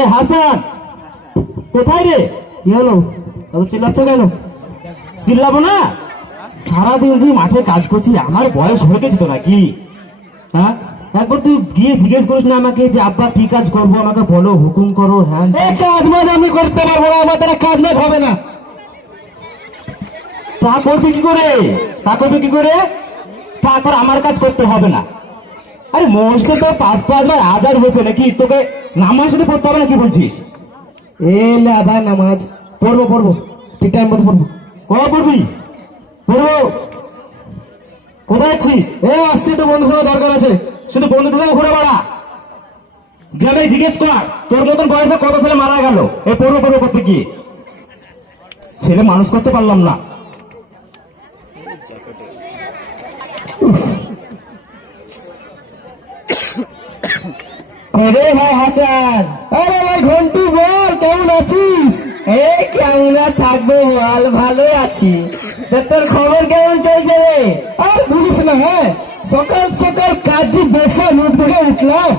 এ হাসান, কোথায় রে? কি হলো? এত চিল্লাচ্ছ কেন? চিল্লাবো না? সারাদিন যে মাঠে কাজ করছি, আমার বয়স হয়ে গেছে তো নাকি? হ্যাঁ, একবার তুই গিয়ে জিজ্ঞেস করিস না আমাকে যে আব্বা কি কাজ করবো, আমাকে বলো, হুকুম করো। হ্যাঁ, এই কাজ মানে আমি করতে পারবো না, আমার দ্বারা কাজ না হবে না। তা করবি কি করে? তা করবি কি করে? তা তোর আমার কাজ করতে হবে না। আরে মসজিদে তো 5-5 বার আজান হয়েছে নাকি? তোকে নামাজ শুধু পড়তে হবে না, কি বলছিস? এলে আবার নামাজ পড়বো ঠিক টাইম মতো পড়বো। কবে পড়বি? পড়বো। কোথায় যাচ্ছিস? আসছে তো, বন্ধু সঙ্গে দরকার আছে। শুধু বন্ধুদের সঙ্গে ঘুরে বেড়া। গ্রামে জিজ্ঞেস কর তোর মতন বয়সে কত ছেলে মারা গেল এই পড়বো করতে গিয়ে। ছেলে মানুষ করতে পারলাম না। রে ভাই হাসান, আরে ভাই ঘন্টু, বল কেমন আছিস? এই কেমন আর থাকবো বল, ভালোই আছি। তোর খবর কেমন চলছে রে? আর বুঝিস না, হ্যাঁ সকাল সকাল কাজে বসে রোড থেকে উঠলাম,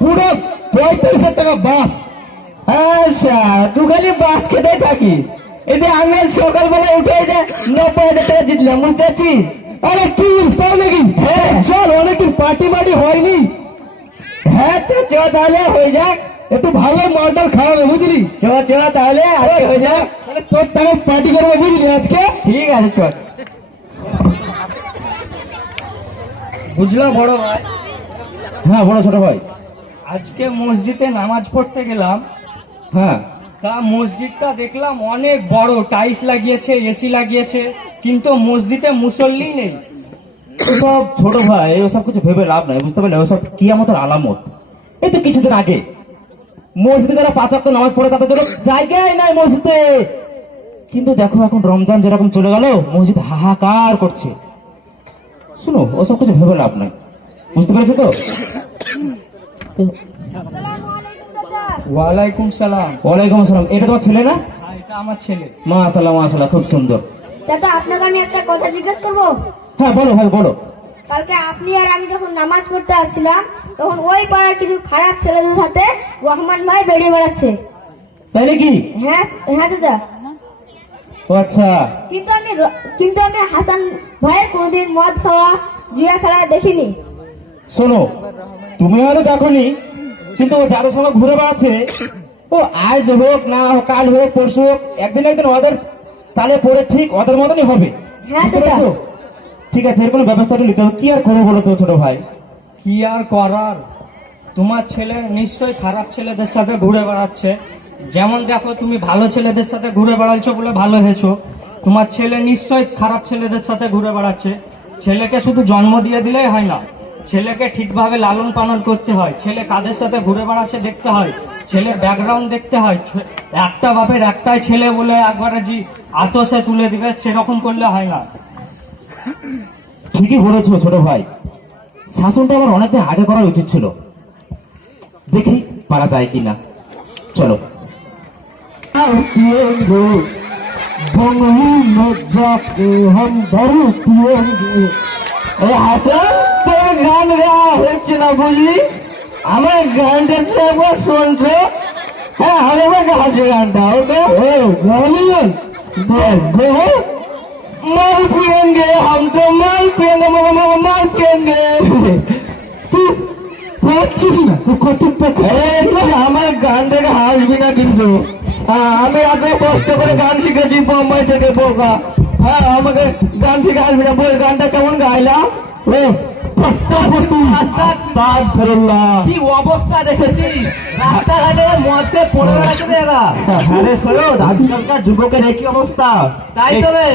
পুরো 45,000 টাকা বাস। আচ্ছা, তুই খালি বাস খেতেই থাকিস। এতে আমি সকালবেলা উঠে 90,000 টাকা জিতলাম, বুঝতে পারছিস? আরে কি বলিস, তাই নাকি? হ্যাঁ। চল, অনেকদিন পার্টি মাটি হয়নি। হ্যাঁ, তো চ তাহলে হয়ে যাক। একটু ভালো মালটাল খাওয়াবে, বুঝলি? চ তাহলে আজকে হয়ে যাক। তাহলে তোর টাকা পার্টি করবো, বুঝলি আজকে? ঠিক আছে, চল। বুঝলাম বড় ভাই। হ্যাঁ, বড় ছোট ভাই। আজকে মসজিদে নামাজ পড়তে গেলাম। হ্যাঁ, তা মসজিদটা দেখলাম অনেক বড়, টাইলস লাগিয়েছে, এসি লাগিয়েছে, কিন্তু মসজিদে মুসল্লি নেই। ওসব ছোট ভাই, ওসব কিছু ভেবে লাভ নাই, বুঝতে পারলে? ওসব কিয়ামতের আলামত। এই তো কিছুদিন আগে মসজিদে যারা 5 ওয়াক্ত নামাজ পড়ে তাদের জন্য জায়গায় নাই মসজিদে। কিন্তু দেখো এখন রমজান যেরকম চলে গেল, মসজিদ হাহাকার করছে। শুনো, ওসব কিছু ভেবে লাভ নাই, বুঝতে পেরেছো তো? ওয়ালাইকুম সালাম। ওয়ালাইকুম আসসালাম। এটা তোমার ছেলে না? হ্যাঁ, এটা আমার ছেলে। মাশাআল্লাহ মাশাআল্লাহ, খুব সুন্দর। চাচা, আপনাকে আমি একটা কথা জিজ্ঞেস করবো? হ্যাঁ, বলো ভাই বলো। কালকে আপনি আর আমি যখন নামাজ পড়তে আসছিলাম, তখন ওই পাড়ার কিছু খারাপ ছেলেদের সাথে রহমান ভাই বেরিয়ে বেড়াচ্ছে। তাই নাকি? হ্যাঁ হ্যাঁ চাচা। ও আচ্ছা। কিন্তু আমি হাসান ভাইয়ের কোনোদিন মদ খাওয়া, জুয়া খেলা দেখিনি। শোনো, তুমি হয়তো দেখোনি, কিন্তু ও যাদের সঙ্গে ঘুরে বেড়াচ্ছে, ও আজ হোক না হোক, কাল হোক, পরশু হোক, একদিন ওদের তালে পড়ে ঠিক ওদের মতনই হবে। হ্যাঁ, বুঝতে সেটা। পেরেছো? ঠিক আছে, এর কোনো ব্যবস্থাটা নিতে হবে। কি আর করবো বলো তো ছোট ভাই? কি আর করার, তোমার ছেলে নিশ্চয়ই খারাপ ছেলেদের সাথে ঘুরে বেড়াচ্ছে। যেমন দেখো, তুমি ভালো ছেলেদের সাথে ঘুরে বেড়াচ্ছ বলে ভালো হয়েছো, তোমার ছেলে নিশ্চয়ই খারাপ ছেলেদের সাথে ঘুরে বেড়াচ্ছে। ছেলেকে শুধু জন্ম দিয়ে দিলেই হয় না, ছেলেকে ঠিকভাবে লালন পালন করতে হয়। ছেলে কাদের সাথে ঘুরে বেড়াচ্ছে দেখতে হয়, ছেলের ব্যাকগ্রাউন্ড দেখতে হয়। একটা বাপের একটাই ছেলে বলে একবারে জি আতসে তুলে দিবে, সেরকম করলে হয় না। ঠিকই বলেছো ছোট ভাই, শাসনটা আমার অনেকদিন আগে করা উচিত ছিল। দেখি পারা যায় কিনা। চলো। হাসান, তোর গান গাওয়া হচ্ছে না বুঝলি? আমার গানটা একবার শুনছো? হ্যাঁ, আমার হাসি গানটা ওটা माल पियेंगे हम तो, माल पियेंगे, माल पियेंगे। তুই ভাবছিস না তুই কত আমার গান থেকে হাসবি না কিন্তু। আমি আগে কষ্ট করে গান শিখেছি বোম্বাই থেকে, বোকা। হ্যাঁ, আমাকে গান শিখে আসবি না। বই গানটা কেমন গাইলাম? কি অবস্থা দেখেছিস? রাস্তাঘাটে মধ্যে পড়ে বেড়াচ্ছে এরা। আরে সরোজ, আজকালকার যুবকের একই অবস্থা। তাই তো রে,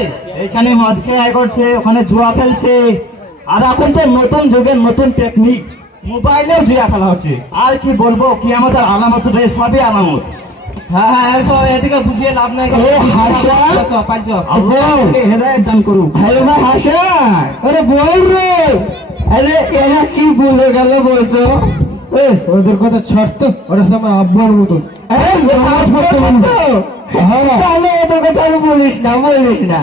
এখানে মদ খেয়ে আয় করছে, ওখানে জুয়া খেলছে। আর এখন তো নতুন যুগের নতুন টেকনিক, মোবাইলেও জুয়া খেলা হচ্ছে। আর কি বলবো, কি আমাদের আলামত রে, সবই আলামত। হ্যাঁ হ্যাঁ, সব এদিকে বুঝিয়ে লাভ নাই। হেদায়ত দান করুক। হ্যালো ভাই হাসান, আরে বল রে। আরে এরা কি বলে গেল বলতো? ওদের কথা ছাড় তো, ওরা আমার আব্বার মতন। তাহলে ওদের কথা আমি বলিস না।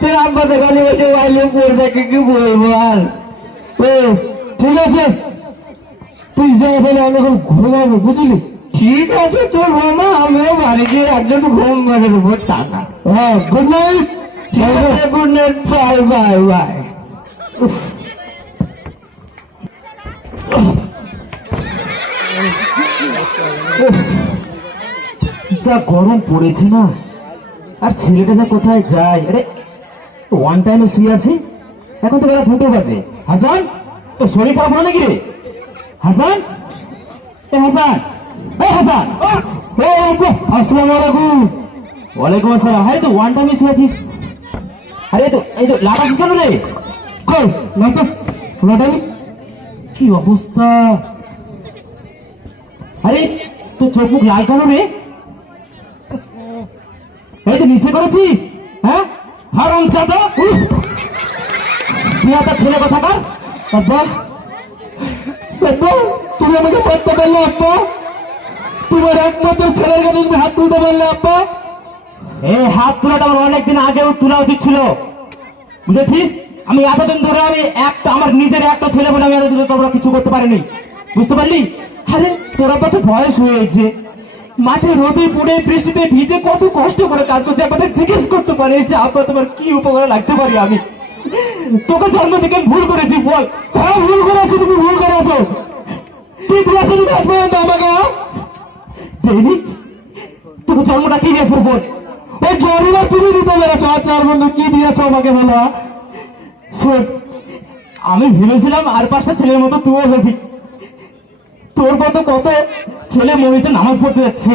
তুই আব্বাতে খালি বসে ওয়াইলে পড়ে থাকে, কি বলবো আর? ঠিক আছে, তুই যা বলে আমি এখন ঘুমাবো, বুঝলি? ঠিক আছে তোর মামা, আমিও বাড়িতে একজন ঘুম মেরে দেবো টাকা। হ্যাঁ, গুড নাইট। ঠিক আছে, good night, bye bye bye. যা গরম পড়েছে না, আর ছেলেটা যা কোথায় যায়। আরে ওয়ান টাইমে শুয়ে আছে, এখন তো বেলা 2টো বাজে। হাসান, তোর শরীর খারাপ হলো নাকি রে? হাসান, এ হাসান, এই হাসান। আসসালামু আলাইকুম। ওয়ালাইকুম আসসালাম। আরে তো ওয়ান টাইমে শুয়ে আছিস? আরে এই তো লাগাছিস কেন রে? কই না তো, লটারি। কি অবস্থা! আরে তোর চোখ মুখ লাল কেন রে? এই তো নিচে করেছিস? হ্যাঁ, হারাম চাঁদা। তুই আপনার ছেলে কথা কর। আব্বা, আব্বা, তুমি আমাকে পারতে পারলে আব্বা? তোমার একমাত্র ছেলের কাছে তুমি হাত তুলতে পারলে আব্বা? এই হাত তোলাটা আমার অনেকদিন আগেও তোলা উচিত ছিল, বুঝেছিস? আমি এতদিন ধরে আমার নিজের একটা ছেলে বলে আমি এতদিন তোমরা কিছু করতে পারিনি, বুঝতে পারলি? আরে তোরা কত বয়স হয়েছে, মাঠে রোদে পুড়ে বৃষ্টিতে ভিজে কত কষ্ট করে কাজ করছে, আমাদের জিজ্ঞেস করতে পারে যে আপা তোমার কি উপকারে লাগতে পারি আমি? তোকে জন্ম থেকে ভুল করেছি বল? হ্যাঁ, ভুল করেছো, তুমি ভুল করেছো। কি দিয়েছো তুমি আজ পর্যন্ত আমাকে? দেয়নি? তোকে জন্মটা কি দিয়েছে বল? ওই জন্মটা তুমি দিতে পেরেছো। আচ্ছা আর বন্ধু, কি দিয়েছো আমাকে বলো? শোন, আমি ভেবেছিলাম আর 5টা ছেলের মতো তুইও হবি। তোর মতো কত ছেলে মসজিদে নামাজ পড়তে যাচ্ছে,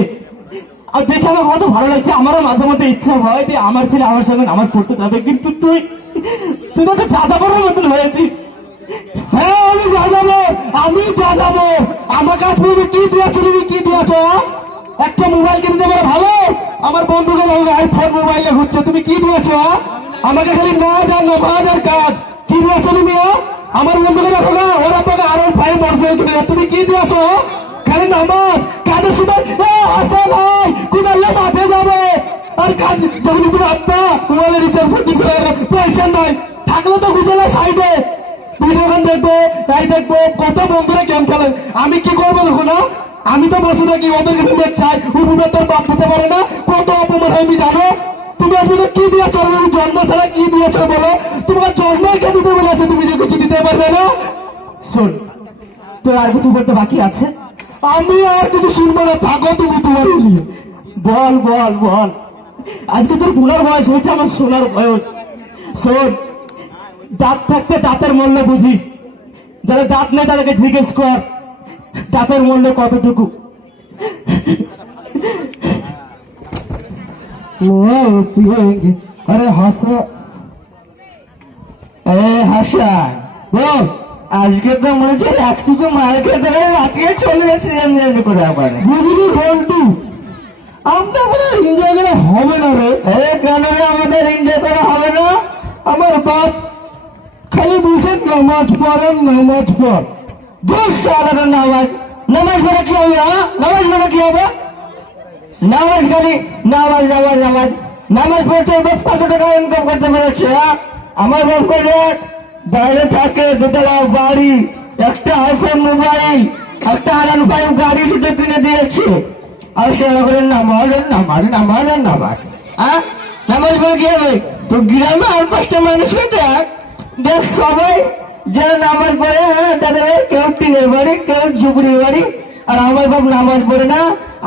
আর দেখে আমার কত ভালো লাগছে। আমারও মাঝে মধ্যে ইচ্ছা হয় যে আমার ছেলে আমার সঙ্গে নামাজ পড়তে যাবে, কিন্তু তুই তুই তো যা যাবার মতন হয়েছিস। হ্যাঁ, আমি যা যাবো, আমি যা যাবো। আমাকে আজ পর্যন্ত কি দিয়েছো তুমি, কি দিয়েছো? একটা মোবাইল কিনতে পারো ভালো, আমার বন্ধুকে আইফোন মোবাইলে ঘুরছে। তুমি কি দিয়েছো? আমাকে খালি নাচ আর নামাজ আর কাজ। কি দিয়েছো তুমি? আমার বন্ধুকে দেখো না, ওরা পাবে আরো 5 মোটরসাইকেল কিনে। তুমি কি দিয়েছো? খালি নামাজ কাজের সময় আসা নাই, কোথায় মাঠে যাবে আর কাজ। যখন তুমি আব্বা মোবাইলে রিচার্জ করতেছে, পয়সা নাই, থাকলে তো গুজলে সাইডে ভিডিও গান দেখবো, তাই দেখবো। কত বন্ধুরা গেম খেলে, আমি কি করবো দেখো না? আমি তো বসে থাকি, ওদের কাছে মেট চাই, উপরে তোর বাপ দিতে পারে না। কত অপমান হয় আমি জানো? তুমি আজকে কি দিয়েছো? আমি জন্ম ছাড়া কি দিয়েছো বলো? তোমার জন্মই কে দিতে বলেছে? তুমি যে কিছু দিতে পারবে না। শোন, তোর আর কিছু বলতে বাকি আছে? আমি আর কিছু শুনবো না, থাকো তুমি তোমার নিয়ে। বল বল বল, আজকে তোর গুনার বয়স হয়েছে, আমার সোনার বয়স। শোন, দাঁত থাকতে দাঁতের মূল্য বুঝিস, যারা দাঁত নেই তাদেরকে জিজ্ঞেস কর দাঁতের মূল্য কতটুকু। আরে হাসা, হাসান বল, আজকে তো মনে হচ্ছে একটুকু মার খেতে রাতিয়ে চলে যাচ্ছে এমনি করে। আবার বুঝলি ঘন্টু, আমরা বলে এনজয় করা হবে না রে। কেন রে আমাদের এনজয় করা হবে না? আমার বাপ খালি বলছে নামাজ পড়েন, নামাজ পড়। নামাজ নামাজ পড়ে কি হবে? নামাজ পড়ে কি হবে? নামাজ খালি নামাজ নামাজ নামাজ নামাজ পড়তে বাপ কত টাকা ইনকাম করতে পেরেছে? আমার বাপ করে বাইরে থাকে, 2তলা বাড়ি, একটা আইফোন মোবাইল, একটা R15 গাড়ি শুধু কিনে দিয়েছে, আর সে করে নামাজ নামাজ নামাজ আর নামাজ। নামাজ পড়ে কি হবে? তো গ্রামে আর 5টা মানুষকে দেখ, দেখ সবাই যারা নামাজ পড়ে, তাদের কেউ টিনের বাড়ি, কেউ ঝুপড়ির বাড়ি। আর আমার বাপ নামাজ পড়ে না,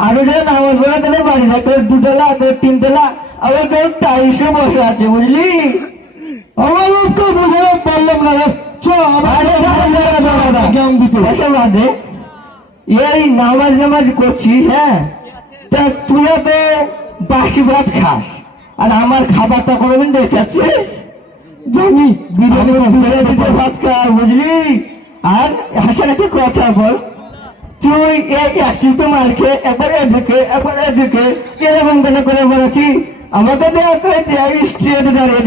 আরো যারা নামাজ পড়ে তাদের বাড়ি না, কেউ 2তলা, কেউ 3তলা, আবার কেউ টাইসে বসে আছে, বুঝলি? আমার বাপকে বোঝাতে পারলাম না রে। এই নামাজ নামাজ করছিস, হ্যাঁ, তা তুই তো বাসি ভাত খাস, আর আমার খাবারটা কোনোদিন দেখাচ্ছে? জানি বিরিয়ানি ভাত খা, বুঝলি? আর হাসান একটা কথা বল, তুই একটু মার খেয়ে একবার এদিকে একবার এদিকে এরকম কেন করে বলেছি? আমাকে স্টেটে দাঁড়িয়ে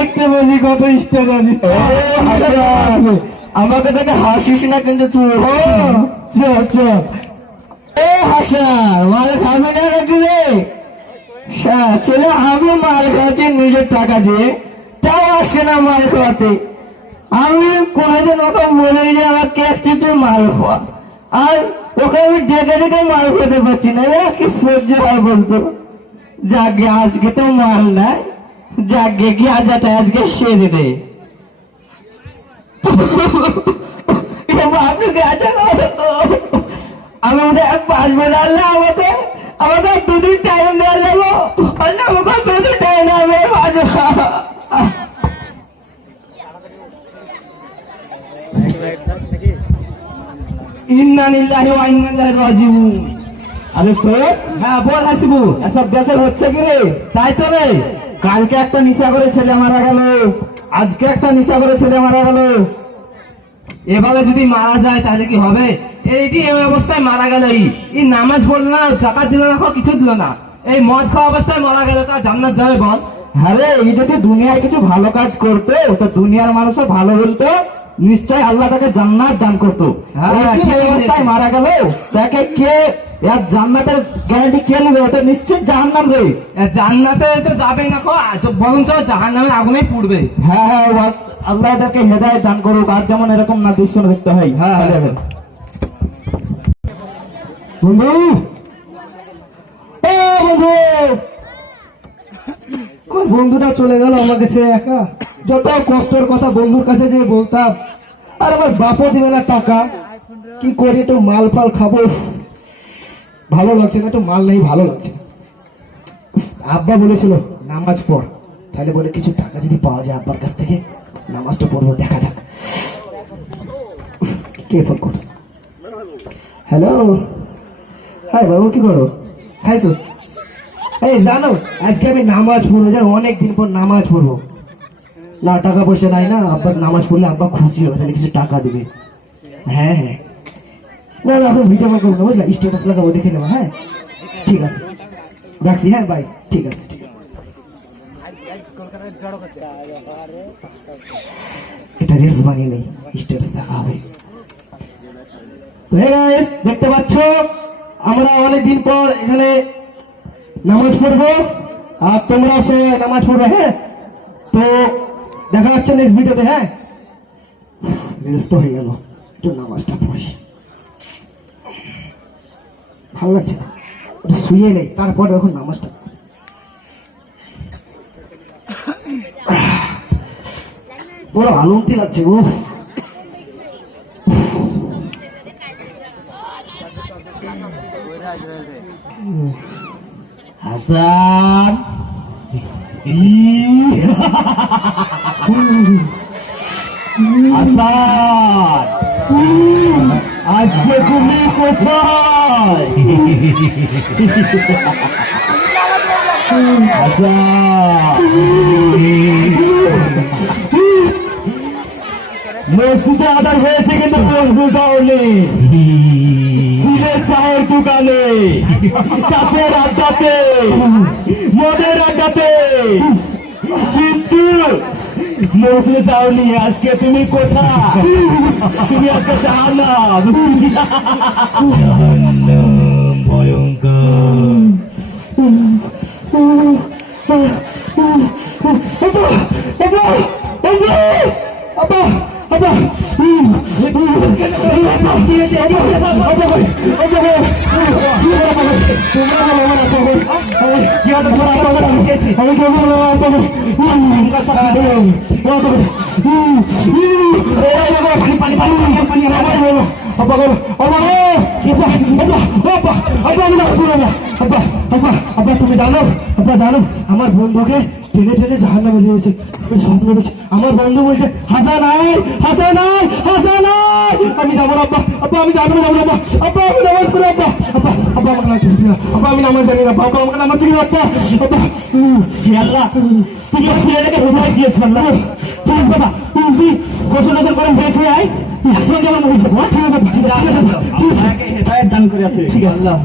দেখতে বুঝি কত স্টেজ আছে। আমাকে দেখে হাসিস না কিন্তু তুই। হাসান মাল খাবি না নাকি রে? ছেলে আমি মাল খাওয়াচ্ছি নিজের টাকা দিয়ে, তাও আসছে না মাল খাওয়াতে। আমি কোনোদিন ওকে বলি যে আমাকে একটু মাল খাওয়া, আর ওকে আমি ডেকে ডেকে মাল খেতে পারছি না, কি সহ্য হয় বলতো। যাকে আজকে তো মাল নাই, যাকে কি আজ আজকে সেরে দে। আমি ওদের 5 মিনিট আনলে আমাকে আমাকে 2 দিন টাইম দেওয়া যাবো, আমাকে 2 দিন টাইম নেবে। ইন্না লিল্লাহি ওয়া ইন্না ইলাইহি রাজিউন। আরে সৈয়দ, হ্যাঁ বল হাসিবু, এসব দেশের হচ্ছে কি রে? তাই তো রে, কালকে একটা নিশা করে ছেলে মারা গেল, আজকে একটা নিশা করে ছেলে মারা গেল। এভাবে যদি মারা যায় তাহলে কি হবে? এই যে এই অবস্থায় মারা গেল, এই নামাজ পড়লো না, জাকাত দিল না, কিছু দিল না, এই মদ খাওয়া অবস্থায় মারা গেল, তার জান্নাত যাবে বল? আরে এই যদি দুনিয়ায় কিছু ভালো কাজ করতো তো দুনিয়ার মানুষও ভালো বলতো, নিশ্চয় আল্লাহ তাকে জান্নাত দান করতো। এই অবস্থায় মারা গেল, তাকে কে জান্নাতের গ্যারান্টি কে নেবে? ওটা নিশ্চয় জাহান্নাম রে। জান্নাতে তো যাবেই না, বরঞ্চ জাহান্নামের আগুনে পুড়বে। হ্যাঁ হ্যাঁ, আল্লাহ তাকে হেদায়েত দান করুক, আর যেমন এরকম না দৃশ্য দেখতে হয়। হ্যাঁ বন্ধু, ও বন্ধু, বন্ধুটা চলে গেল আমাকে ছেড়ে একা। যত কষ্টের কথা বন্ধুর কাছে যে বলতাম, আর আমার বাপও দিবে না টাকা। কি করি, একটু মাল ফাল খাবো, ভালো লাগছে না, একটু মাল নেই, ভালো লাগছে না। আব্বা বলেছিল নামাজ পড়, তাহলে বলে কিছু টাকা যদি পাওয়া যায় আব্বার কাছ থেকে নামাজটা পড়বো, দেখা যাক। কে ফোন করছে? হ্যালো, হাই বাবু, কি করো? খাইছো? এই জানো আজকে আমি নামাজ পড়বো, জানো অনেকদিন পর নামাজ পড়বো। না টাকা পয়সা নাই না, আব্বার নামাজ পড়লে আব্বা খুশি হবে, তাহলে কিছু টাকা দিবে। হ্যাঁ হ্যাঁ, না না এখন ভিডিও কল করবো না, বুঝলা, স্ট্যাটাস লাগাবো, দেখে নেবো। হ্যাঁ ঠিক আছে, রাখছি। হ্যাঁ বাই, ঠিক আছে ঠিক আছে। এটা রিলস বানিয়ে নেই, স্ট্যাটাস দেখা হবে। দেখতে পাচ্ছ আমরা অনেকদিন পর এখানে নামাজ পড়বো, আর তোমরা সবাই নামাজ পড়বে। হ্যাঁ, তো দেখা হচ্ছে নেক্সট ভিডিওতে। হ্যাঁ, রিলস তো হয়ে গেল, একটু নামাজটা পড়ি, ভালো লাগছে না, একটু শুয়ে নেই, তারপর এখন নামাজটা। বড় আনন্দি লাগছে গো। হাসান, হাসান, আজকে তুমি কোথায়? হাসান, মসজিদে আদার হয়েছে কিন্তু মসজিদ যাওনি, ছিলের চায়ের দোকানে, কাছের আড্ডাতে, মদের আড্ডাতে, কিন্তু মসজিদে যাওনি। আজকে তুমি কোথায়? তুমি আজকে জাহান্নাম, ভয়ঙ্কর। তুমি জানো, জানো আমার বন্ধুকে টেনে টেনে জাহান্নামে দিয়েছে। স্বপ্ন দেখছি আমার বন্ধু বলছে হাসান আয়, হাসান আয়, হাসান আয়। আমি যাবো না আব্বা, আব্বা আমি যাবো না, আব্বা আব্বা আমি নামাজ পড়ি, আব্বা আব্বা আব্বা আমাকে নামাজ শিখেছি না, আব্বা আমি নামাজ জানি না, আব্বা আমাকে নামাজ শিখি, আব্বা আব্বা। আল্লাহ তুমি ছেলেটাকে কোথায় গিয়েছো? আল্লাহ ঠিক আছে বাবা, তুই গোসল টোসল করে ফ্রেশ হয়ে আয়, একসঙ্গে আমার মনে হচ্ছে। ঠিক আছে ঠিক আছে, দান করে আছে। ঠিক আছে আল্লাহ।